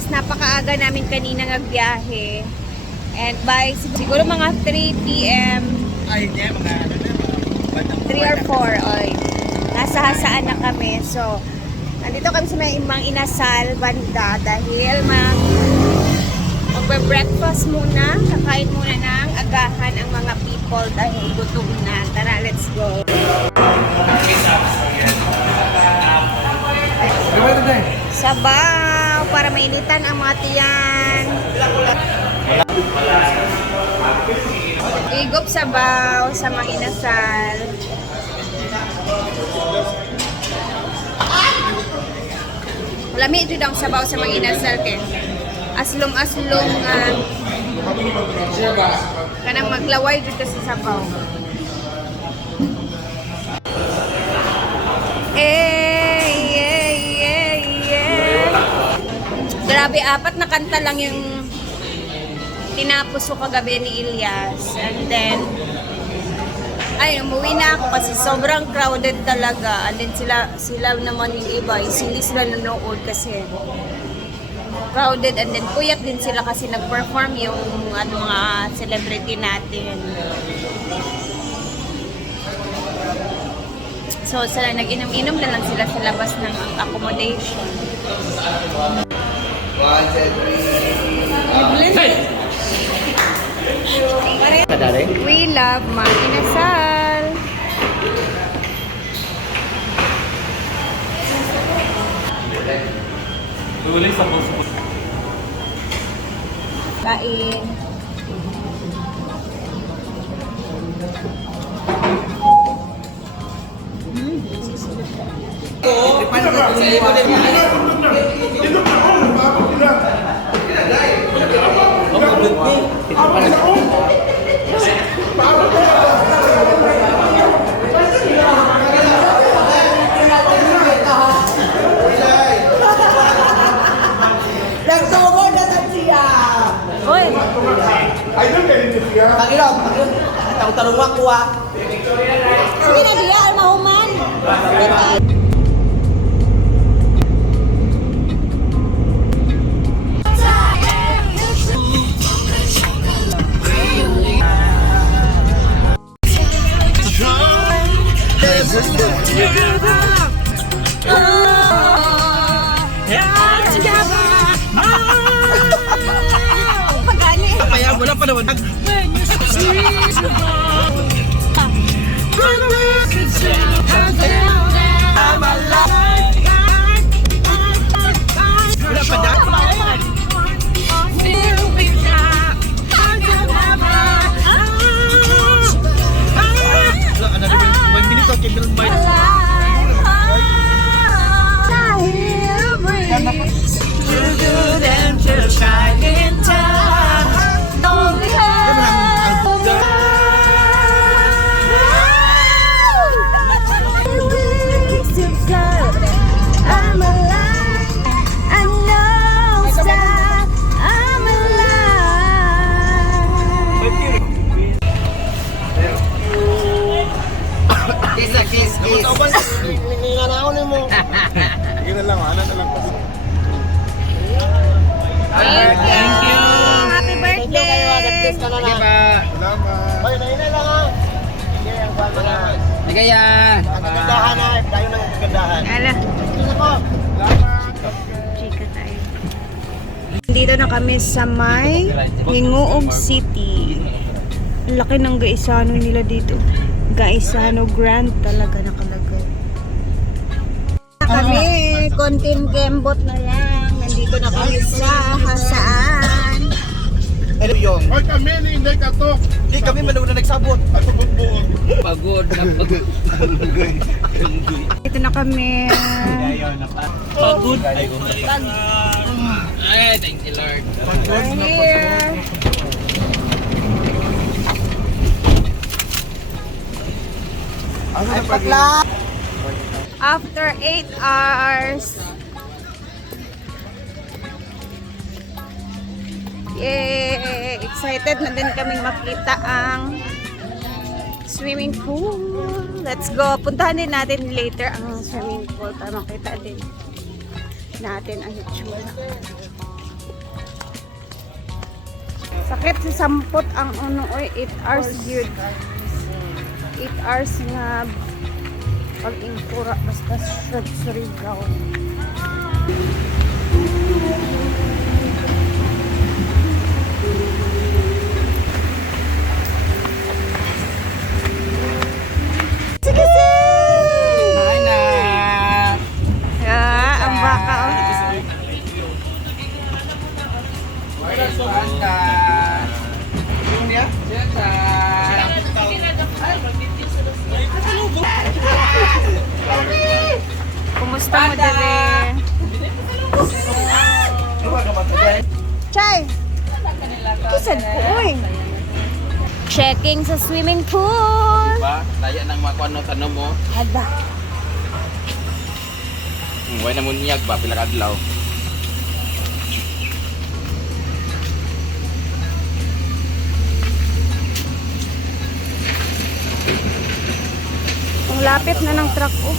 guys. Napakaaga namin kanina nagbiyahe. And by siguro mga 3 p.m. Ay, hindi. Mga ano na. bandang 3 or 4 oy. Nasa hasaan na kami. So, nandito kami sa may Mang Inasal banda dahil mag magbe-breakfast muna. Kakain muna ng agahan ang mga people dahil gutom na. Tara, let's go. Sabaw para mainitan ang mga tiyan. Igop sabaw sa mga inasal. Lami ito daw sabaw sa mga inasal kay aslong-aslong nga kanang maglaway dito sa sabaw. Eh, Grabe, apat na kanta lang yung tinapos ko kagabi ni Ilyas. And then, ay, umuwi na ako kasi sobrang crowded talaga. And then sila, sila naman yung iba, is hindi sila nanood kasi crowded. And then puyat din sila kasi nag-perform yung ano, mga celebrity natin. So, sila nag-inom-inom na lang sila sa labas ng accommodation. One, two, three. We love Makinasal. Tuloy sa puso ko. Kain. Nagsugod na sa siya. Uy, Panginoon, Panginoon. Tanong-tanong ako ah. sige na diya, almahuman. Na lang, ano na lang. Thank you. Happy Thank you kayo. birthday. Na Sige pa. Hoy, nainay lang ah. Sige, ang kwan mo na. Ligaya. Ang kagandahan na. Tayo ng kagandahan. Ala, Sige po. chika tayo. Dito na kami sa may Hingoog City. Ang laki ng gaisano nila dito. Gaisano Grand talaga nakalagay. Konting kembot na lang. Nandito na kami sa hasaan. Ano yung? Hoy kami ni Inday Katok. Di kami manuna nagsabot. Ato buong. Pagod na pagod. Dito na kami. Pagod. Ay, thank you Lord. We're here. Ay, pakla. After 8 hours. Yay! Excited na din kaming makita ang swimming pool. Let's go. Puntahan din natin later ang swimming pool para makita din. natin ang itsura. Sakit sa sampot ang ano oy 8 hours good. 8 hours nga pag inkura basta shred surigaw. Wala na mo niyag ba? Pila kadlaw. Ang lapit na ng truck, oh.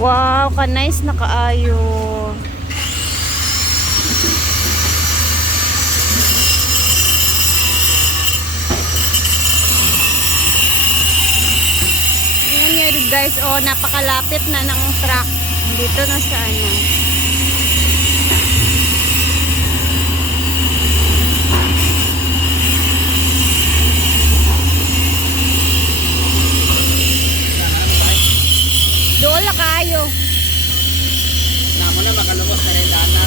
Wow, ka nice na kaayo. Niyo rin, guys, oh, napakalapit na ng truck. Dito na sa ano. Doon na kayo. Namo na makalumos na rin dana.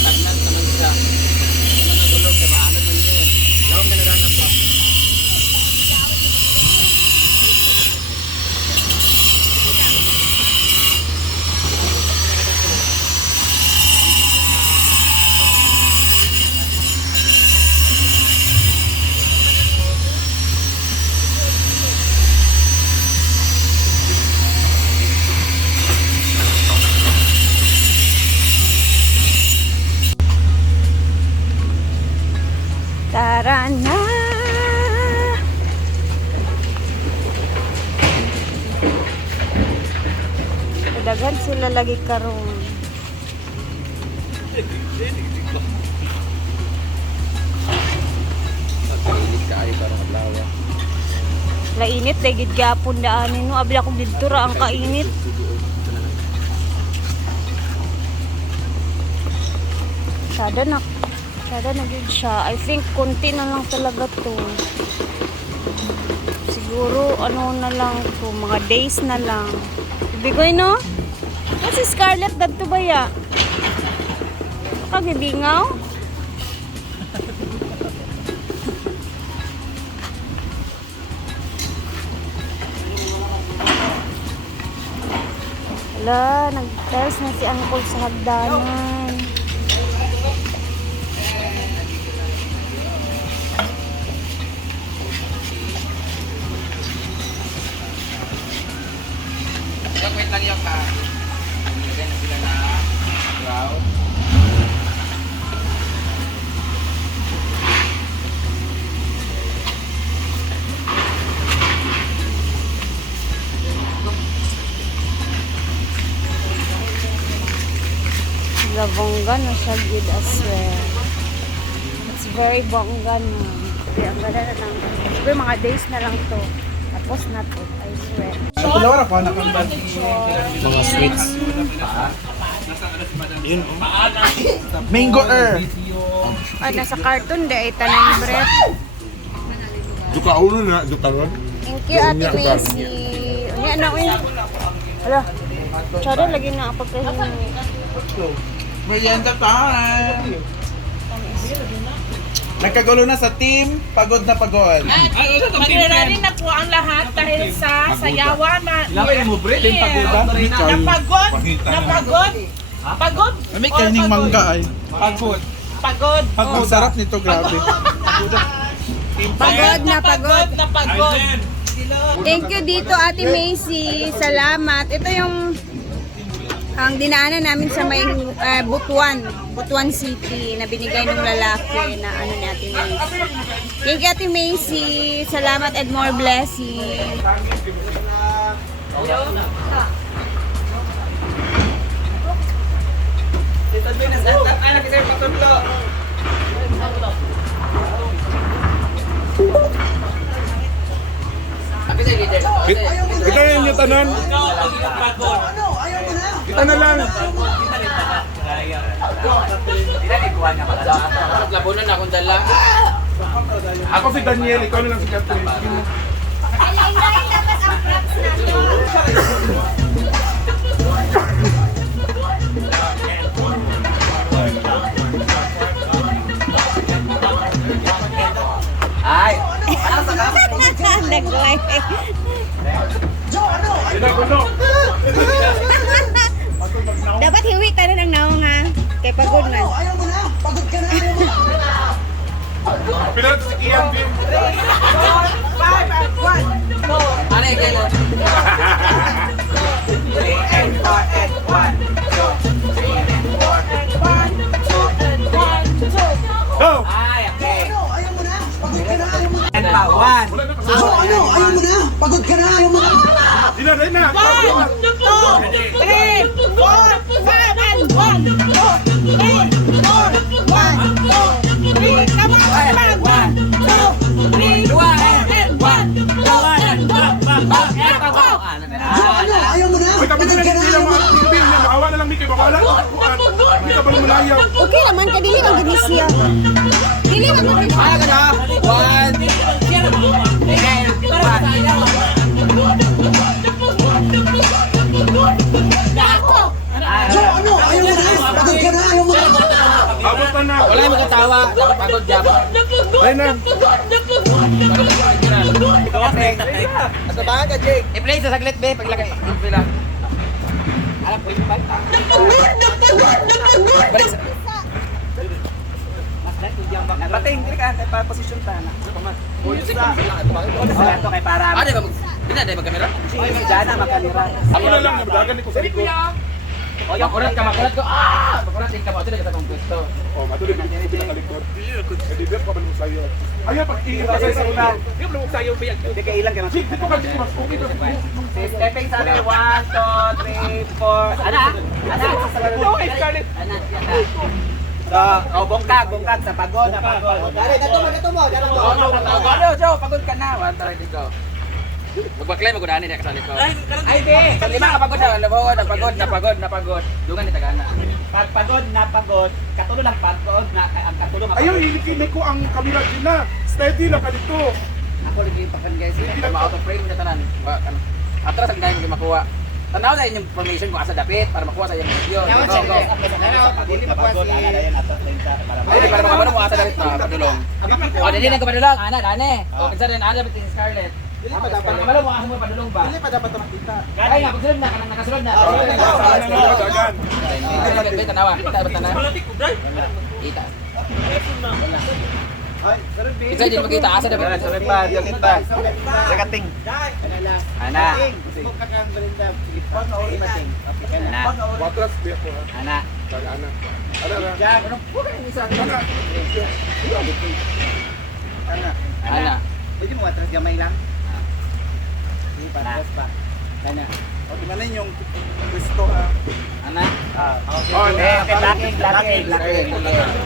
Tagnat naman siya. Ano nagulog sa baano man yun. Lawang ka na dana ba? Tara na! Dagan sila lagi karon. Lainit, dagid gapon daanin no. Abla kong dito ra ang kainit. Sada na. Sada na gid siya. I think konti na lang talaga to. Siguro ano na lang to, mga days na lang. Ibigoy no? Kasi Scarlett dadto ba ya? Kagibingaw? Wala, nag-test na si Uncle sa hagdanan. Wait lang yung ka. Lagyan na sila na ground. Sila bongga na siya good as well. It's very bongga na. Kaya ang ganda na lang. Siguro mga days na lang to. Tapos na to, I swear. Mga sweets. Mango er. Ay, nasa carton de, ay tanim bread. Duka ulo na, duka ron. Thank you, Ate Macy. Ano, ano, uy. Hala. Tsada, lagi na ako pagkahin. Merienda time! Nagkagulo na sa team, pagod na pagod. Magrarari na po ang lahat dahil sa sayawan na Ilapay mo, Bre. Din Pagod napagod, napagod, pagod, May kaning mangga ay. Pagod. pagod, Ang sarap nito, grabe. Pagod na pagod. napagod. Thank you dito, Ate Macy. Salamat. Ito yung ang dinaanan namin sa may uh, Butuan, Butuan City na binigay ng lalaki na ano ni Ate Macy. Thank you, Ate Macy. Salamat and more blessing. Dito din na sa nakisay patudlo. Tapi saya leader. Kita yung yung tanan. Kita na lang. Tidak dikuan na pala. Labunan akong dala. Ako si Daniel, ikaw na lang si Catherine. Sige na. Ay. Ano sa kama? Nag-live. Ginagulo. Dapat hiwi ka na ng naong ha. Kay pagod man. Pinat si Ian din. Ano yung kayo? Na kasi. ano? Ayaw mo na! Pagod ka na! Ayaw mo na! Di na, di na. One, two, three, four, five, and one, two, three, four, one, two, three, come on, come on, Ano? Ayaw mo na! Ay, kami na Pagod ka lang na! sila Ayaw mo na! timbing na maawa na lang Miki. Bawala. Hindi ka ba lumalayaw? Okay naman ka dili ang ginisya. Dili man mo Ano ka na? One. Ano? Ayaw mo na! Pagod ka na! Ayaw mo na! Abot na na. Wala yung magkatawa. Nakapagod job. Ay na. Nagkabahan ka, Jake. I-play sa saglit, be. Paglagay. I-play lang. Alam ko yung bag. Balik sa... Bating, dili ka. Kaya para posisyon ta na. Music. Ito kay para... Ano ba? Pina, dahil magkamera? Ay, magdana, magkamera. Ako na lang. Nabdagan ko sa likod. O, yung kurat ka, makurat ko. Ah! Makurat ka mo. Ito na sa kong gusto. Oh, matuloy ka dito sa likod. Din pa nung sayo? Ayaw, pag-iingat ka sa una. Hindi mo sayo ba yan? Hindi ka ilang ka mas. Sige, dito ka dito. Mas okay ka. Stepping sa akin. One, two, three, four. Ana? Ana? Okay, Scarlett. Ana? So, oh, bongkag, bongkag sa pagod, na pagod. Dari, dato mo, dato mo, dato mo. Oh, no, pagod. Joe, pagod ka na. Try dito. Magbaklay mo gudani niya kasali ko. Ay, di. Sa lima ka pagod na, napagod, napagod, napagod, napagod. Dungan ni tagana. Pag pagod na pagod, katulo lang pagod na ang katulo nga Ayaw, hilikinig ko ang kamera din na. Steady lang ka dito. Ako lagi pakan guys, hindi ko ma-auto frame na tanan. Kan. Atras ang gayong makuha. Tanaw sa inyong formation ko asa dapit para makuha sa iyong video. Go, go. Dili makuha si Ay, para makabalo mo asa dapit pa padulong. Oh, dili na ko padulong. Ana, dane. Oh, kinsa rin ana bitin Scarlett. Dili pa dapat makabalo mo mo padulong ba? Dili pa dapat makita. Kaya nga pagsulod na kanang nakasulod na. Sana na lang dagan. Kita tanawa, kita tanawa? Kita. Kita din makita asa dapat. Sulod ba, sulod ba. Sakating. Ana. Ana. Watras, di ako ha. Ana. Tagana. Ano na? Ana. Pwede mo atras gamay lang? Hindi pa na. pa. Kanya. O, tingnan yung gusto ha. Ana. Oh, na. Blocking, blocking, blocking.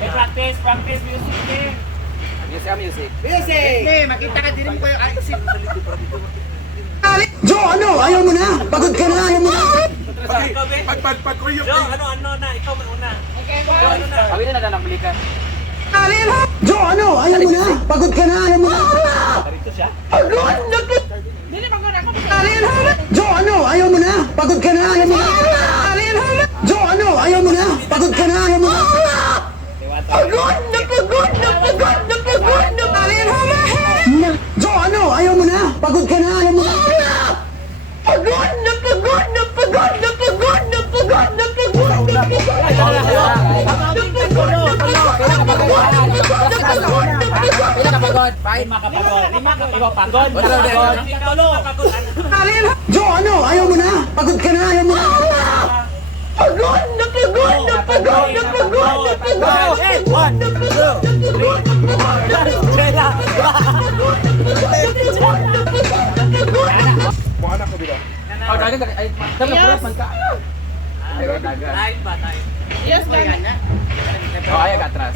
Practice, practice music. Music, music. Hindi, makita ka din ko yung ay kasi Jo, ano? Ayaw mo na! Pagod ka na! Ayaw mo na! Pag, pag, pag, pag, ko yung... ano, ano na, ikaw mauna. ano na. Kawin na na lang balikan. Jo, ano? Ayaw mo na! Pagod ka na! Ayaw mo na! Dili magod ako. Jo, ano? Ayaw mo na! Pagod ka na, ayaw mo na. Jo, ano? Ayaw mo na. Pagod ka na, ayaw mo na. Pagod na pagod na pagod na pagod na Na- Jo, ano? Ayaw mo na. Pagod ka na, ayaw mo na. Pagod na pagod na pagod na pagod na pagod na pagod na pagod? Ano? Na. Pagod na. Pagod na pagod na pagod na pagod na pagod na pagod Mga anak ko dito. Oh, dagan dagan. Ay, dagan ka. Ay, dagan. Yes, gana. Oh, ay atras.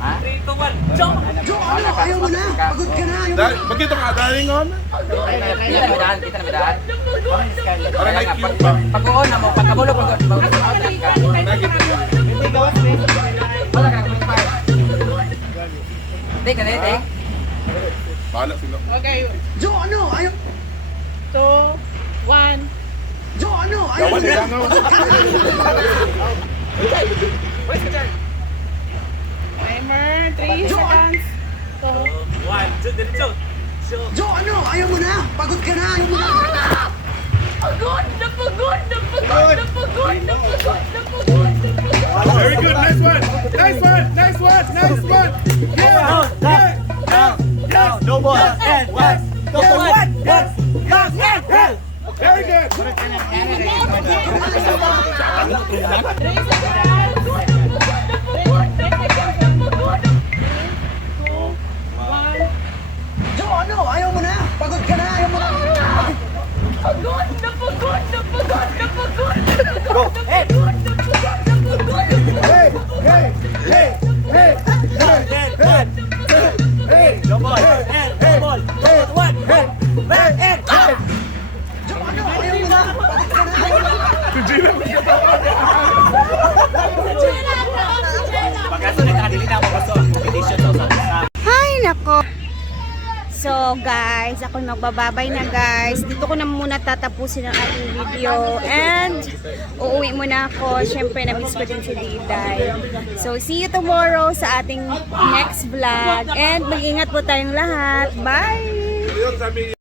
Ha? Jo, ano? Ayaw mo na. Pagod ka na, ayaw mo na. Dahil, magkita ka, dalingon. Kita na medaan, kita na medaan. Para Kaya pag, you pa. pag uon na mo, pag kabulo, pag pag out ka. Wala ka, kung five. Take, take, take. Bahala sila. Okay. Jo, ano? Ayaw... Two, one. Jo, ano? Ayaw mo Gawan na. nila nga. Timer, three seconds. Jo, ano? Ayaw mo na. Pagod ka na, ayaw mo na. Very good, nice one. Nice one, nice one, nice one. Yeah, yeah, yeah, yeah. No more. Yes, yes, yes, yes, yes, yes. Very good. Jo, ano? Ayaw mo na. Pagod ka na, ayaw mo na. Hey, Ay, nako. So, guys, ako magbababay na, guys. Dito ko na muna tatapusin ang ating video. And, uuwi muna ako. Siyempre, na-miss ko din si Diday. So, see you tomorrow sa ating next vlog. And, mag-ingat po tayong lahat. Bye!